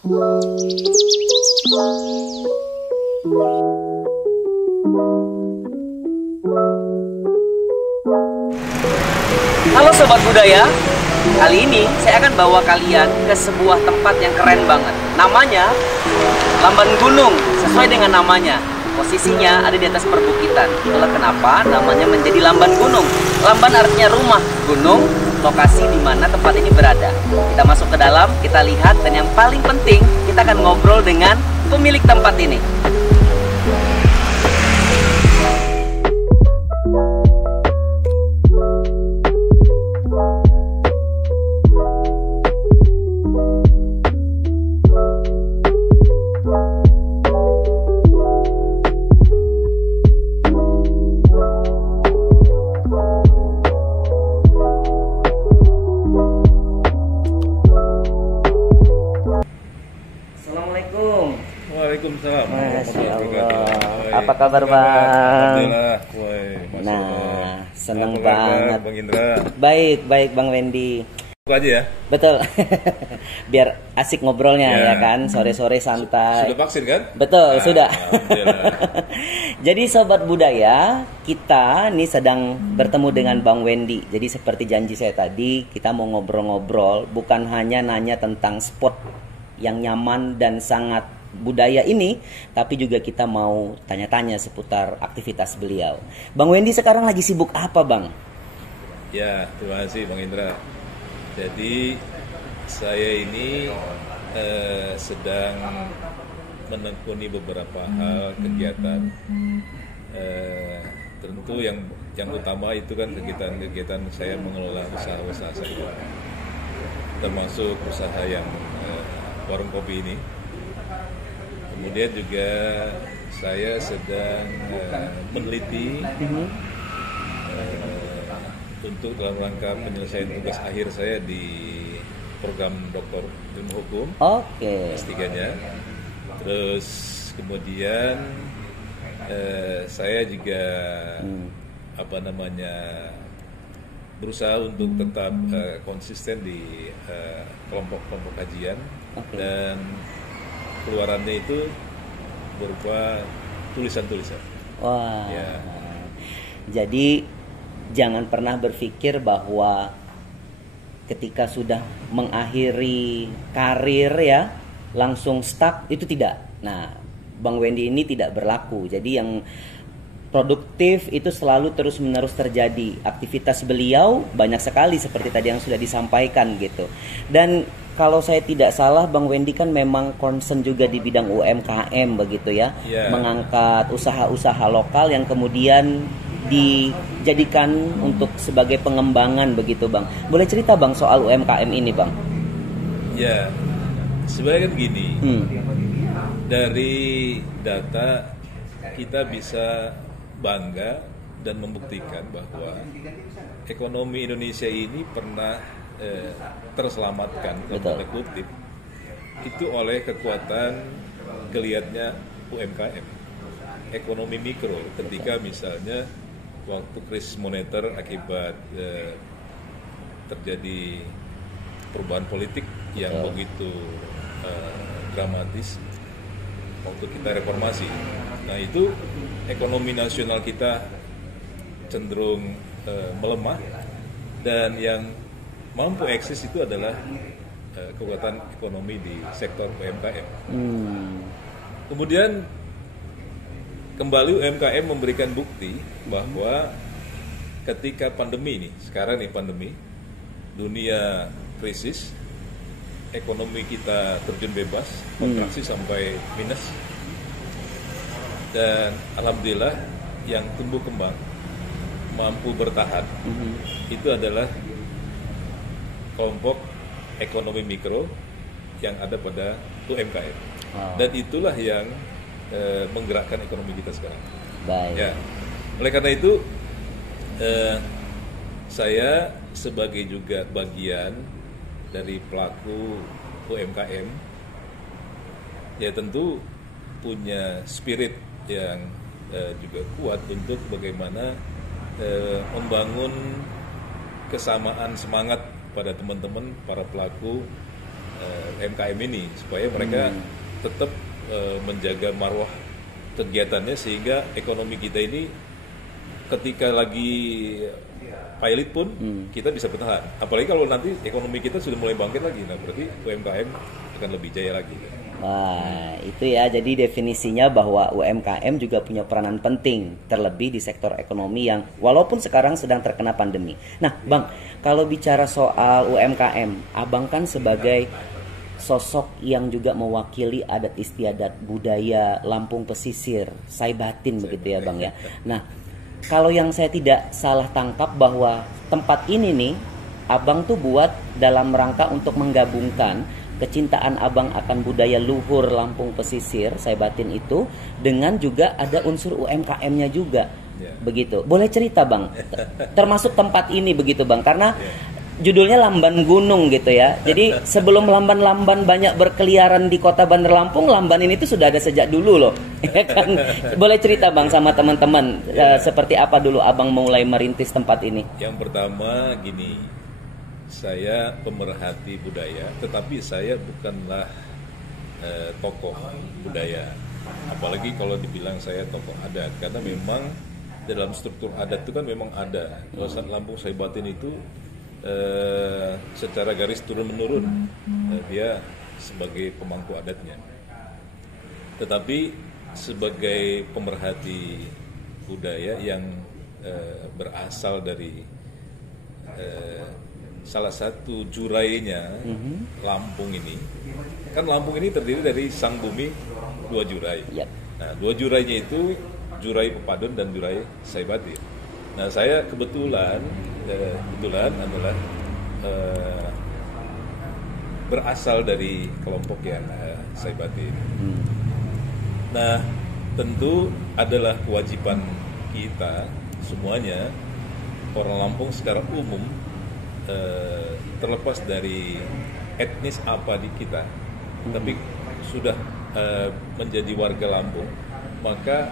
Halo Sobat Budaya, kali ini saya akan bawa kalian ke sebuah tempat yang keren banget. Namanya Lamban Gunung, sesuai dengan namanya. Posisinya ada di atas perbukitan. Itulah kenapa namanya menjadi Lamban Gunung. Lamban artinya rumah, gunung lokasi di mana tempat ini berada. Kita masuk ke dalam, kita lihat, dan yang paling penting kita akan ngobrol dengan pemilik tempat ini. Waalaikumsalam. Masya Allah. Apa kabar Bang? Alhamdulillah. Nah, seneng banget. Bang Indra. Baik Bang Wendy. Aku aja ya. Betul. Biar asik ngobrolnya Ya. ya kan, sore-sore santai. Sudah vaksin kan? Betul, sudah. Alhamdulillah. Jadi Sobat Budaya, kita nih sedang bertemu dengan Bang Wendy. Jadi seperti janji saya tadi, kita mau ngobrol-ngobrol, bukan hanya nanya tentang spot yang nyaman dan sangat budaya ini, tapi juga kita mau tanya-tanya seputar aktivitas beliau. Bang Wendy sekarang lagi sibuk apa, Bang? Ya, terima kasih Bang Indra. Jadi saya ini sedang menekuni beberapa hal kegiatan. Tentu yang utama itu kan kegiatan saya mengelola usaha-usaha saya, termasuk usaha yang warung kopi ini. Kemudian juga saya sedang meneliti untuk dalam rangka penyelesaian tugas akhir saya di program Doktor Ilmu Hukum. Oke. S3-nya. Terus kemudian saya juga berusaha untuk tetap konsisten di kelompok-kelompok kajian. Oke. Dan keluarannya itu berupa tulisan-tulisan. Wah. Ya. Jadi jangan pernah berpikir bahwa ketika sudah mengakhiri karir ya langsung stuck, itu tidak. Nah, Bang Wendy ini tidak berlaku. Jadi yang produktif itu selalu terus-menerus terjadi. Aktivitas beliau banyak sekali seperti tadi yang sudah disampaikan gitu. Dan kalau saya tidak salah, Bang Wendy kan memang concern juga di bidang UMKM begitu ya, mengangkat usaha-usaha lokal yang kemudian dijadikan untuk sebagai pengembangan begitu, Bang. Boleh cerita Bang soal UMKM ini, Bang? Ya, sebenarnya kan gini, dari data kita bisa bangga dan membuktikan bahwa ekonomi Indonesia ini pernah terselamatkan dalam tanda kutip itu oleh kekuatan geliatnya UMKM, ekonomi mikro. Ketika misalnya waktu krisis moneter akibat terjadi perubahan politik yang begitu dramatis waktu kita reformasi, nah itu ekonomi nasional kita cenderung melemah, dan yang mampu eksis itu adalah kekuatan ekonomi di sektor UMKM. Kemudian kembali UMKM memberikan bukti bahwa ketika pandemi ini, sekarang nih pandemi, dunia krisis, ekonomi kita terjun bebas, kontraksi sampai minus, dan alhamdulillah yang tumbuh kembang mampu bertahan itu adalah kelompok ekonomi mikro yang ada pada UMKM. Dan itulah yang menggerakkan ekonomi kita sekarang. Baik. Ya, oleh karena itu saya sebagai juga bagian dari pelaku UMKM, ya tentu punya spirit yang juga kuat untuk bagaimana membangun kesamaan semangat pada teman-teman para pelaku UMKM ini supaya mereka tetap menjaga marwah kegiatannya sehingga ekonomi kita ini ketika lagi pilot pun kita bisa bertahan. Apalagi kalau nanti ekonomi kita sudah mulai bangkit lagi, nah berarti UMKM akan lebih jaya lagi. Wah, itu ya. Jadi definisinya bahwa UMKM juga punya peranan penting, terlebih di sektor ekonomi yang walaupun sekarang sedang terkena pandemi. Nah, Bang, kalau bicara soal UMKM, Abang kan sebagai sosok yang juga mewakili adat istiadat budaya Lampung Pesisir, Saibatin begitu ya, Bang ya. Nah, kalau yang saya tidak salah tangkap bahwa tempat ini nih Abang tuh buat dalam rangka untuk menggabungkan kecintaan Abang akan budaya luhur Lampung Pesisir, Saibatin itu dengan juga ada unsur UMKM-nya juga. Begitu. Boleh cerita, Bang? Termasuk tempat ini begitu, Bang. Karena judulnya Lamban Gunung gitu ya. Jadi sebelum lamban-lamban banyak berkeliaran di Kota Bandar Lampung, lamban ini tuh sudah ada sejak dulu loh. Kan? Boleh cerita, Bang, sama teman-teman seperti apa dulu Abang mulai merintis tempat ini? Yang pertama gini, saya pemerhati budaya, tetapi saya bukanlah tokoh budaya. Apalagi kalau dibilang saya tokoh adat, karena memang dalam struktur adat itu kan memang ada. Kalau Lampung Saibatin itu secara garis turun-menurun dia sebagai pemangku adatnya. Tetapi sebagai pemerhati budaya yang berasal dari salah satu jurainya Lampung ini, kan Lampung ini terdiri dari sang bumi dua jurai. Nah, dua jurainya itu jurai Pepadun dan jurai Saibatin. Nah, saya kebetulan adalah berasal dari kelompok yang Saibatin. Nah, tentu adalah kewajiban kita semuanya orang Lampung secara umum, terlepas dari etnis apa di kita, tapi sudah menjadi warga Lampung, maka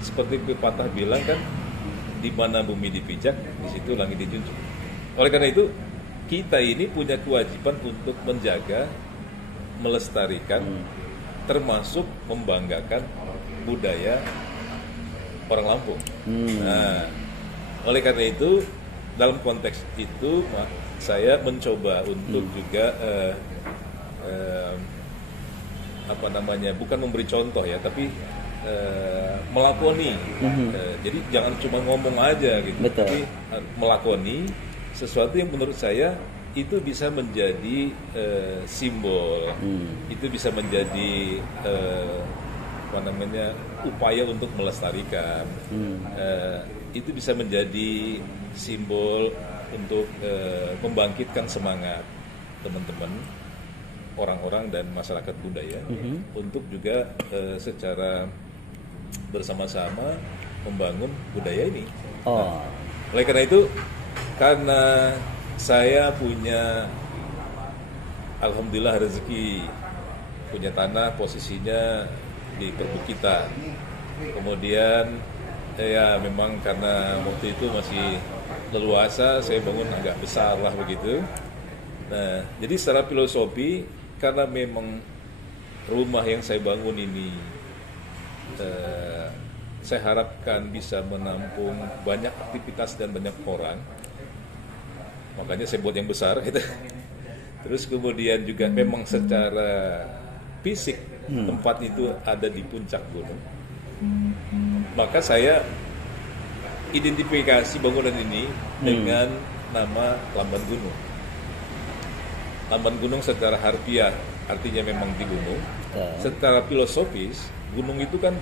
seperti pepatah bilang kan, di mana bumi dipijak, di situ langit dijunjung. Oleh karena itu, kita ini punya kewajiban untuk menjaga, melestarikan, termasuk membanggakan budaya orang Lampung. Nah, oleh karena itu, dalam konteks itu saya mencoba untuk juga bukan memberi contoh ya, tapi melakoni. Jadi jangan cuma ngomong aja gitu, tapi melakoni sesuatu yang menurut saya itu bisa menjadi simbol, itu bisa menjadi upaya untuk melestarikan, itu bisa menjadi simbol untuk membangkitkan semangat teman-teman, orang-orang dan masyarakat budaya untuk juga secara bersama-sama membangun budaya ini. Nah, oleh karena itu, karena saya punya alhamdulillah rezeki punya tanah posisinya di perbukitan, kemudian ya memang karena waktu itu masih leluasa, saya bangun agak besar lah begitu. Nah, jadi secara filosofi, karena memang rumah yang saya bangun ini saya harapkan bisa menampung banyak aktivitas dan banyak orang, makanya saya buat yang besar gitu. Terus kemudian juga memang secara fisik tempat itu ada di puncak gunung, maka saya identifikasi bangunan ini dengan nama Lamban Gunung. Lamban Gunung secara harfiah artinya memang di gunung. Secara filosofis, gunung itu kan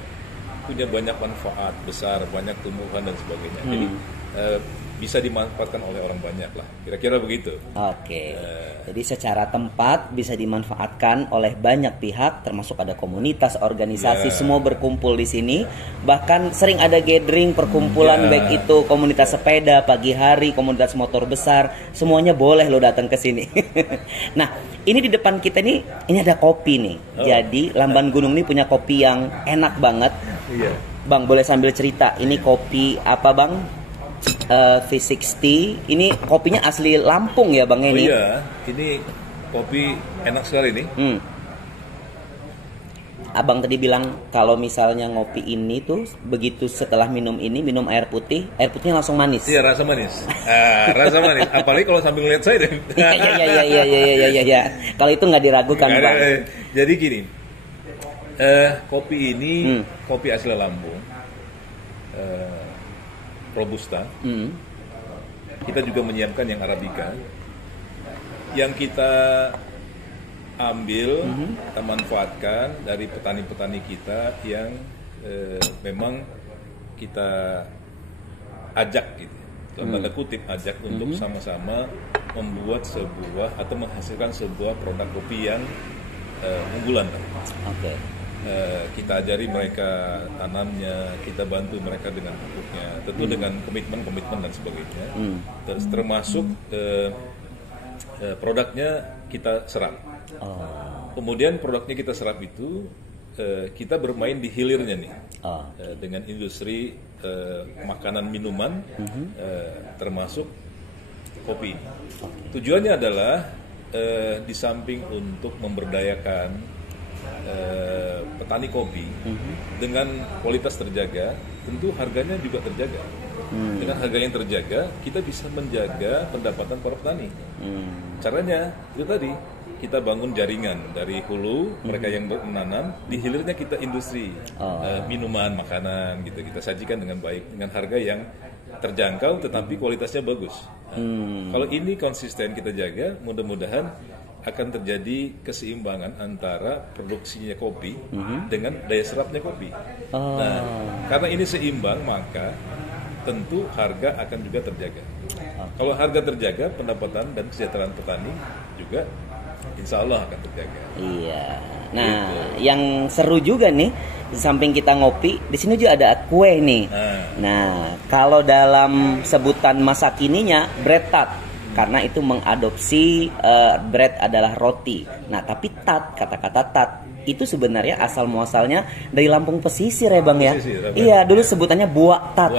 punya banyak manfaat besar, banyak tumbuhan dan sebagainya. Jadi bisa dimanfaatkan oleh orang banyak lah, kira-kira begitu. Oke. Jadi secara tempat bisa dimanfaatkan oleh banyak pihak, termasuk ada komunitas, organisasi, semua berkumpul di sini. Bahkan sering ada gathering, perkumpulan, baik itu komunitas sepeda pagi hari, komunitas motor besar, semuanya boleh lo datang ke sini. Nah, ini di depan kita ini ada kopi nih. Jadi Lamban Gunung ini punya kopi yang enak banget. Bang, boleh sambil cerita, ini kopi apa, Bang? V60, ini kopinya asli Lampung ya, Bang, ini? Iya, ini kopi enak sekali nih. Abang tadi bilang kalau misalnya ngopi ini tuh begitu setelah minum ini minum air putihnya langsung manis. Iya, rasa manis. Rasa manis. Apalagi kalau sambil lihat saya deh. Iya. Kalau itu nggak diragukan, Bang. Jadi gini, kopi ini kopi asli Lampung, Robusta. Kita juga menyiapkan yang Arabica, yang kita ambil, kita manfaatkan dari petani-petani kita yang memang kita ajak gitu, dalam tanda kutip ajak untuk sama-sama membuat sebuah atau menghasilkan sebuah produk kopi yang unggulan. Oke. Kita ajari mereka tanamnya, kita bantu mereka dengan pupuknya, tentu dengan komitmen dan sebagainya. Termasuk produknya kita serap. Kemudian produknya kita serap itu kita bermain di hilirnya nih, dengan industri makanan minuman, termasuk kopi. Tujuannya adalah di samping untuk memberdayakan petani kopi dengan kualitas terjaga, tentu harganya juga terjaga. Dengan harga yang terjaga, kita bisa menjaga pendapatan para petani. Caranya itu tadi, kita bangun jaringan dari hulu mereka yang menanam, di hilirnya kita industri minuman, makanan gitu, kita sajikan dengan baik dengan harga yang terjangkau tetapi kualitasnya bagus. Kalau ini konsisten kita jaga, mudah-mudahan akan terjadi keseimbangan antara produksinya kopi dengan daya serapnya kopi. Nah, karena ini seimbang, maka tentu harga akan juga terjaga. Kalau harga terjaga, pendapatan dan kesejahteraan petani juga insya Allah akan terjaga. Iya. Nah, yang seru juga nih, di samping kita ngopi, di sini juga ada kue nih. Nah, kalau dalam sebutan masa kininya bread tart, karena itu mengadopsi bread adalah roti. Nah, tapi kata-kata tat itu sebenarnya asal muasalnya dari Lampung pesisir ya, Bang ya. Iya, dulu sebutannya buah tat.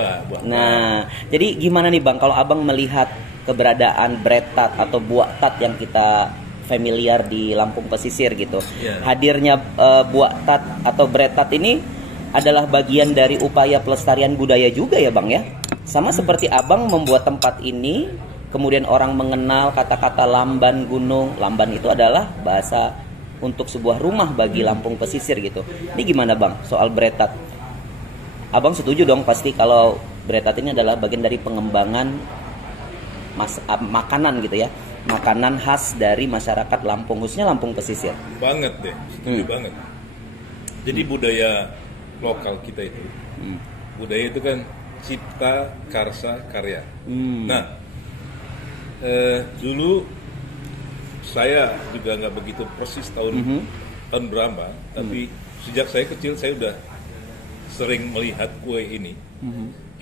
Nah, jadi gimana nih, Bang, kalau Abang melihat keberadaan bread tart atau buah tat yang kita familiar di Lampung pesisir gitu. Hadirnya buah tat atau bread tart ini adalah bagian dari upaya pelestarian budaya juga ya, Bang ya. Sama seperti Abang membuat tempat ini, kemudian orang mengenal kata-kata lamban gunung. Lamban itu adalah bahasa untuk sebuah rumah bagi Lampung pesisir gitu. Ini gimana, Bang, soal bread tart? Abang setuju dong pasti kalau bread tart ini adalah bagian dari pengembangan makanan gitu ya, makanan khas dari masyarakat Lampung, khususnya Lampung pesisir. Banget deh, setuju banget. Jadi budaya lokal kita itu, budaya itu kan cipta karsa karya. Nah, dulu saya juga nggak begitu persis tahun berapa, tapi sejak saya kecil saya udah sering melihat kue ini.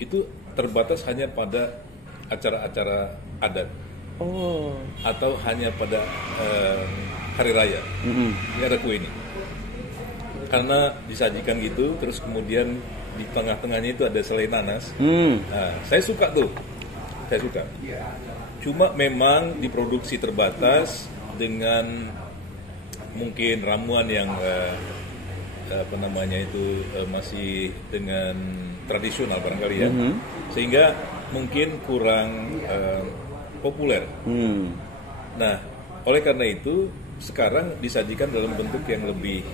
Itu terbatas hanya pada acara-acara adat, atau hanya pada hari raya. Ini ada kue ini, karena disajikan gitu, terus kemudian di tengah-tengahnya itu ada selai nanas. Nah, saya suka tuh, saya suka. Cuma memang diproduksi terbatas dengan mungkin ramuan yang masih dengan tradisional barangkali ya, sehingga mungkin kurang populer. Nah, oleh karena itu sekarang disajikan dalam bentuk yang lebih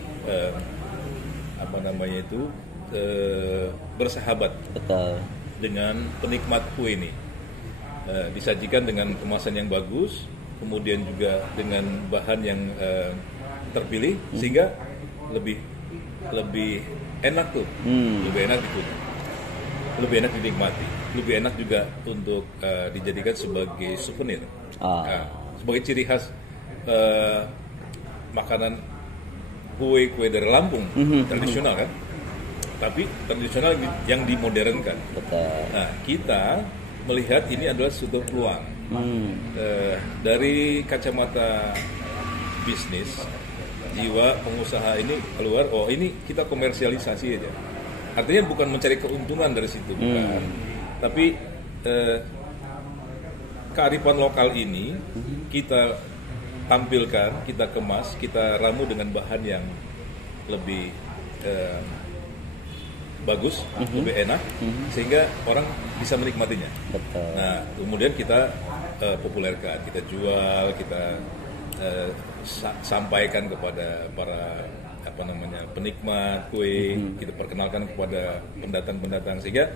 bersahabat. Betul. Dengan penikmat kue ini. Disajikan dengan kemasan yang bagus, kemudian juga dengan bahan yang terpilih, sehingga lebih enak tuh, lebih enak dikunyah, lebih enak dinikmati, lebih enak juga untuk dijadikan sebagai souvenir, sebagai ciri khas makanan kue dari Lampung, tradisional kan, tapi tradisional yang dimodernkan. Nah, kita melihat ini adalah suatu peluang dari kacamata bisnis, jiwa pengusaha ini keluar, oh ini kita komersialisasi aja. Artinya bukan mencari keuntungan dari situ, bukan. Tapi kearifan lokal ini kita tampilkan, kita kemas, kita ramu dengan bahan yang lebih bagus, lebih enak, sehingga orang bisa menikmatinya. Betul. Nah, kemudian kita populerkan, kita jual, kita sampaikan kepada para penikmat kue, kita perkenalkan kepada pendatang-pendatang, sehingga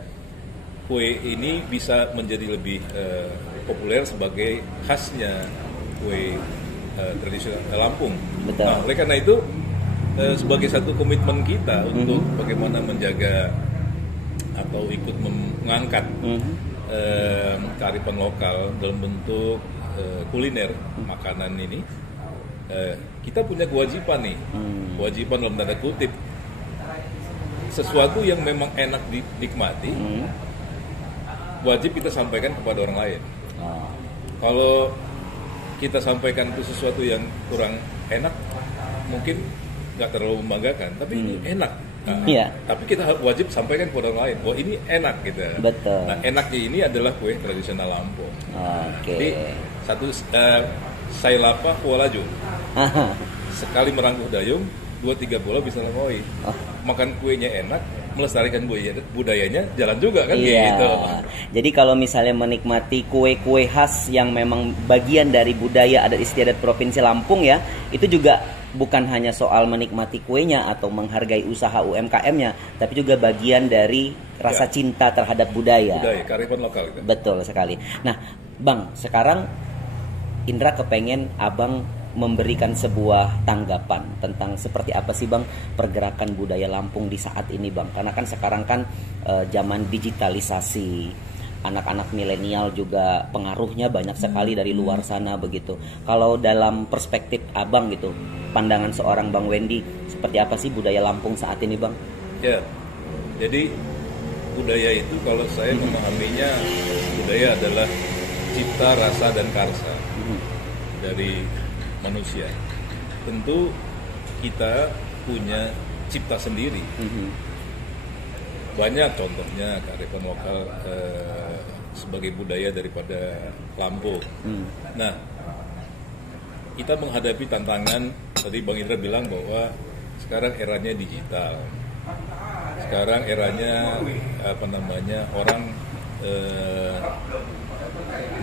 kue ini bisa menjadi lebih populer sebagai khasnya kue tradisional Lampung. Betul. Nah, oleh karena itu sebagai satu komitmen kita untuk bagaimana menjaga atau ikut mengangkat kearifan lokal dalam bentuk kuliner makanan ini, kita punya kewajiban nih, kewajiban dalam tanda kutip, sesuatu yang memang enak dinikmati, wajib kita sampaikan kepada orang lain. Kalau kita sampaikan itu sesuatu yang kurang enak, mungkin nggak terlalu membanggakan, tapi ini enak. Nah, tapi kita wajib sampaikan kepada orang lain, bahwa ini enak gitu. Betul. Nah, enaknya ini adalah kue tradisional Lampung. Jadi satu saya lapa kualaju. Sekali merangkuh dayung, 2-3 bola bisa lampaui. Makan kuenya enak, melestarikan budayanya jalan juga kan gitu. Jadi kalau misalnya menikmati kue-kue khas yang memang bagian dari budaya adat istiadat Provinsi Lampung ya, itu juga bukan hanya soal menikmati kuenya atau menghargai usaha UMKM-nya, tapi juga bagian dari rasa cinta terhadap budaya. Budaya, kearifan lokal itu. Betul sekali. Nah, Bang, sekarang Indra kepengen Abang memberikan sebuah tanggapan tentang seperti apa sih Bang pergerakan budaya Lampung di saat ini Bang. Karena kan sekarang kan zaman digitalisasi, anak-anak milenial juga pengaruhnya banyak sekali dari luar sana begitu. Kalau dalam perspektif Abang gitu, pandangan seorang Bang Wendy, seperti apa sih budaya Lampung saat ini Bang? Ya, jadi budaya itu kalau saya memahaminya, budaya adalah cipta, rasa, dan karsa dari manusia. Tentu kita punya cipta sendiri. Banyak contohnya kearifan lokal sebagai budaya daripada Lampung. Nah, kita menghadapi tantangan, tadi Bang Indra bilang bahwa sekarang eranya digital. Sekarang eranya orang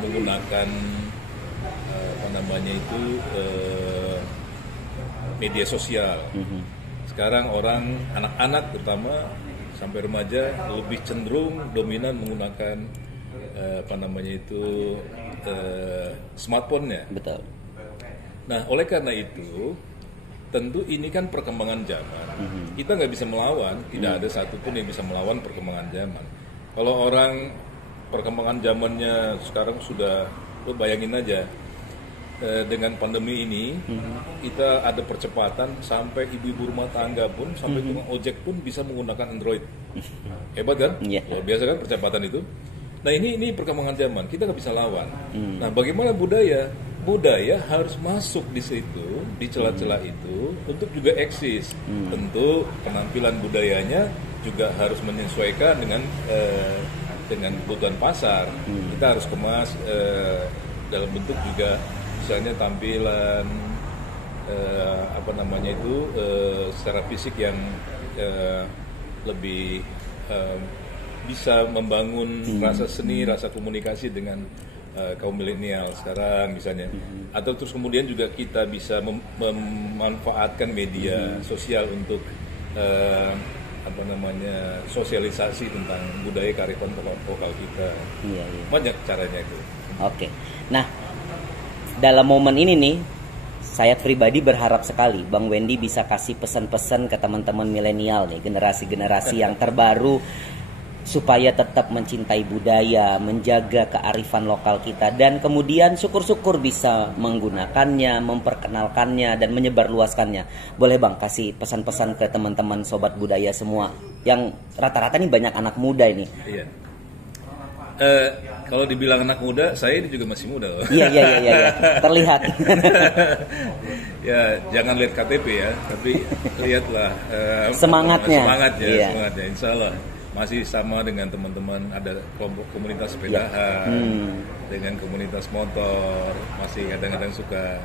menggunakan media sosial. Sekarang orang, anak-anak terutama sampai remaja lebih cenderung dominan menggunakan smartphone-nya. Betul. Nah, oleh karena itu, tentu ini kan perkembangan zaman. Kita nggak bisa melawan, tidak ada satupun yang bisa melawan perkembangan zaman. Kalau orang perkembangan zamannya sekarang sudah, lo bayangin aja, dengan pandemi ini, kita ada percepatan sampai ibu-ibu rumah tangga pun, sampai tukang ojek pun bisa menggunakan Android. Hebat kan? Luar biasa kan percepatan itu. Nah ini perkembangan zaman, kita nggak bisa lawan. Nah bagaimana budaya? Budaya harus masuk di situ, di celah-celah itu untuk juga eksis. Tentu penampilan budayanya juga harus menyesuaikan dengan kebutuhan pasar. Kita harus kemas dalam bentuk juga misalnya tampilan secara fisik yang lebih bisa membangun rasa seni, rasa komunikasi dengan kaum milenial sekarang misalnya, atau terus kemudian juga kita bisa memanfaatkan media sosial untuk sosialisasi tentang budaya kearifan lokal kita. Banyak caranya itu. Oke. Nah, dalam momen ini nih, saya pribadi berharap sekali Bang Wendy bisa kasih pesan-pesan ke teman-teman milenial nih, generasi-generasi yang terbaru, supaya tetap mencintai budaya, menjaga kearifan lokal kita, dan kemudian syukur-syukur bisa menggunakannya, memperkenalkannya, dan menyebarluaskannya. Boleh Bang kasih pesan-pesan ke teman-teman sobat budaya semua, yang rata-rata nih banyak anak muda ini. Iya. Kalau dibilang anak muda, saya ini juga masih muda. Iya, terlihat. Ya, jangan lihat KTP ya, tapi lihatlah semangatnya, iya. Insya Allah. masih sama dengan teman-teman, ada kelompok komunitas sepedahan, dengan komunitas motor, masih kadang-kadang suka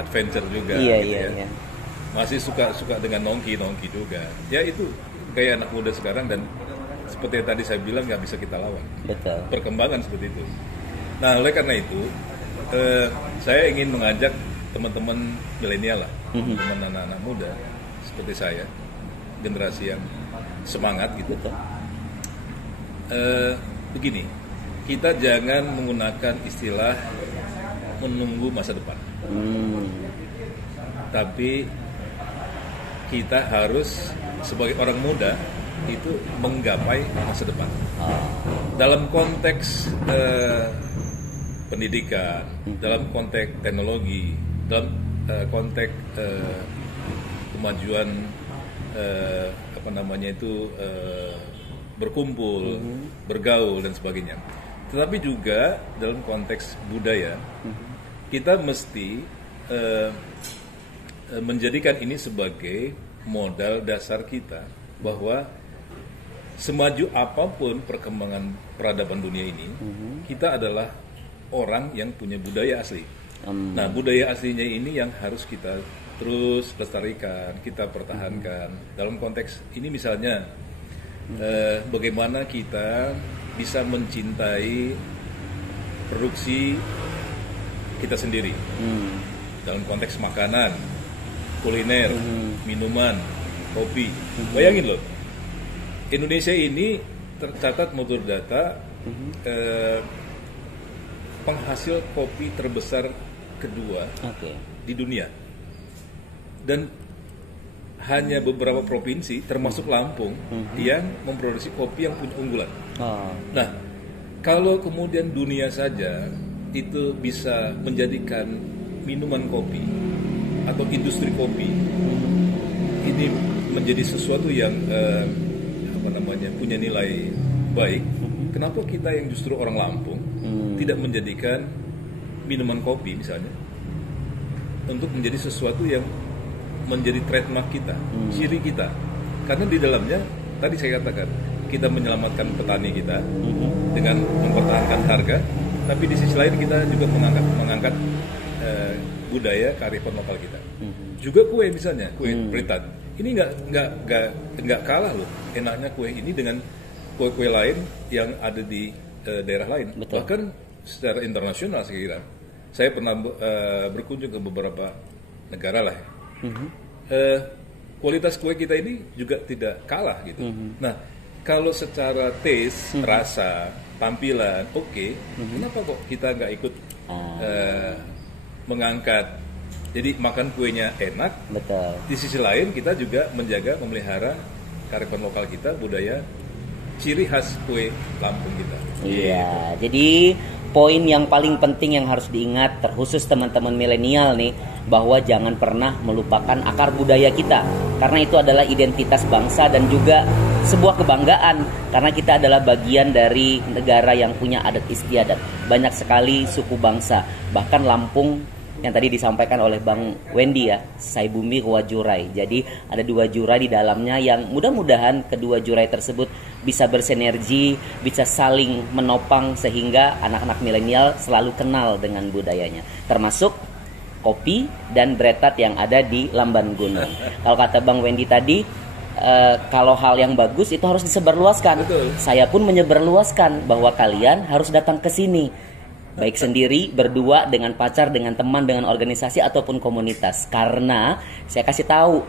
adventure juga, Iya. Masih suka dengan nongki juga. Ya itu kayak anak muda sekarang, dan seperti yang tadi saya bilang nggak bisa kita lawan. Betul. Perkembangan seperti itu. Nah, oleh karena itu saya ingin mengajak teman-teman milenial lah, teman anak-anak muda seperti saya, generasi yang semangat gitu. Begini, kita jangan menggunakan istilah menunggu masa depan, tapi kita harus sebagai orang muda itu menggapai masa depan. Dalam konteks pendidikan, dalam konteks teknologi, dalam konteks kemajuan berkumpul, bergaul dan sebagainya. Tetapi juga dalam konteks budaya, kita mesti menjadikan ini sebagai modal dasar kita, bahwa semaju apapun perkembangan peradaban dunia ini, kita adalah orang yang punya budaya asli. Nah, budaya aslinya ini yang harus kita terus lestarikan, kita pertahankan. Dalam konteks ini misalnya, bagaimana kita bisa mencintai produksi kita sendiri. Dalam konteks makanan, kuliner, minuman, kopi. Bayangin loh, Indonesia ini tercatat menurut data penghasil kopi terbesar kedua di dunia. Dan hanya beberapa provinsi, termasuk Lampung, yang memproduksi kopi yang punya unggulan. Nah, kalau kemudian dunia saja itu bisa menjadikan minuman kopi atau industri kopi ini menjadi sesuatu yang punya nilai baik, kenapa kita yang justru orang Lampung tidak menjadikan minuman kopi misalnya untuk menjadi sesuatu yang menjadi trademark kita, ciri kita? Karena di dalamnya tadi saya katakan, kita menyelamatkan petani kita dengan mempertahankan harga, tapi di sisi lain kita juga mengangkat budaya kearifan lokal kita. Juga kue misalnya, kue Britan. Ini nggak kalah loh enaknya kue ini dengan kue-kue lain yang ada di daerah lain. Betul. Bahkan secara internasional saya kira. Saya pernah berkunjung ke beberapa negara lah. Kualitas kue kita ini juga tidak kalah gitu. Nah, kalau secara taste, rasa, tampilan, kenapa kok kita nggak ikut mengangkat? Jadi makan kuenya enak. Betul. Di sisi lain kita juga menjaga, memelihara kearifan lokal kita, budaya, ciri khas kue Lampung kita. Iya, jadi poin yang paling penting yang harus diingat, terkhusus teman-teman milenial nih, bahwa jangan pernah melupakan akar budaya kita, karena itu adalah identitas bangsa dan juga sebuah kebanggaan, karena kita adalah bagian dari negara yang punya adat istiadat. Banyak sekali suku bangsa, bahkan Lampung yang tadi disampaikan oleh Bang Wendy ya, Saibumi Wajurai. Jadi ada 2 jurai di dalamnya yang mudah-mudahan kedua jurai tersebut bisa bersinergi, bisa saling menopang sehingga anak-anak milenial selalu kenal dengan budayanya. Termasuk kopi dan bretat yang ada di Lamban Gunung. Kalau kata Bang Wendy tadi, kalau hal yang bagus itu harus disebarluaskan. Betul. Saya pun menyebarluaskan bahwa kalian harus datang ke sini. Baik sendiri, berdua, dengan pacar, dengan teman, dengan organisasi ataupun komunitas. Karena saya kasih tahu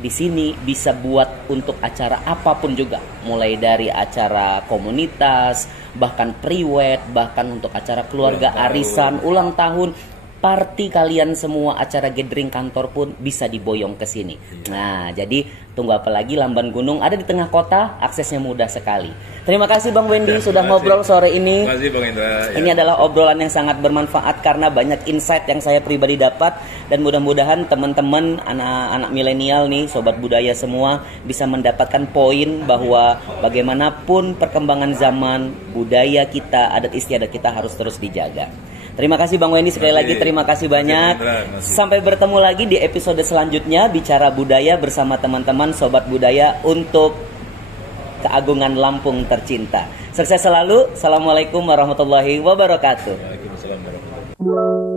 di sini bisa buat untuk acara apapun juga, mulai dari acara komunitas, bahkan priwet, bahkan untuk acara keluarga, arisan, ulang tahun, party kalian semua, acara gathering kantor pun bisa diboyong ke sini. Nah, jadi tunggu apa lagi, Lamban Gunung ada di tengah kota, aksesnya mudah sekali. Terima kasih Bang Wendy sudah ngobrol sore ini. Terima kasih Bang Indra. Ini adalah obrolan yang sangat bermanfaat karena banyak insight yang saya pribadi dapat, dan mudah-mudahan teman-teman anak-anak milenial nih, sobat budaya semua bisa mendapatkan poin bahwa bagaimanapun perkembangan zaman, budaya kita, adat istiadat kita harus terus dijaga. Terima kasih Bang Wendy sekali lagi, terima kasih banyak. Sampai bertemu lagi di episode selanjutnya Bicara Budaya bersama teman-teman Sobat Budaya untuk keagungan Lampung tercinta. Sukses selalu. Assalamualaikum warahmatullahi wabarakatuh. Waalaikumsalam warahmatullahi wabarakatuh.